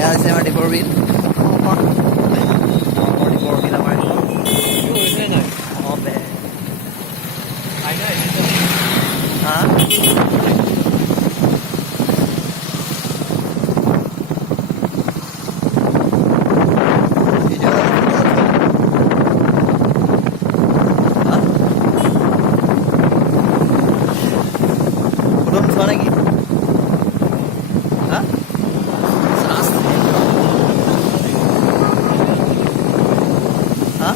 এয়া হৈছে আমাৰ দীপৰ বিল দীপৰ বিল আমাৰ বে হা ফটো নোচোৱা নেকি হা হা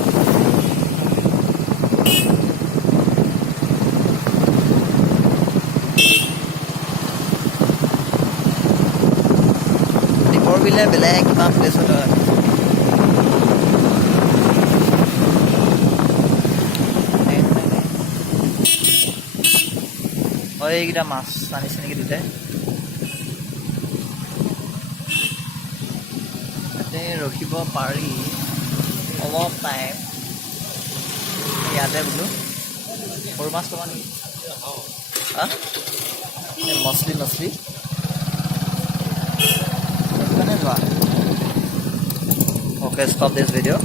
দীপৰ বিলে বেলেগ কিবা প্লেছত এইকেইটা মাছ আনিছে নেকি দুটাই তাতে ৰখিব পাৰি অলপ টাইম ইয়াতে বোলো সৰু মাছ ল'বা নেকি মছলি মানে লোৱা অ'কে ষ্টপ দিছ ভিডিঅ'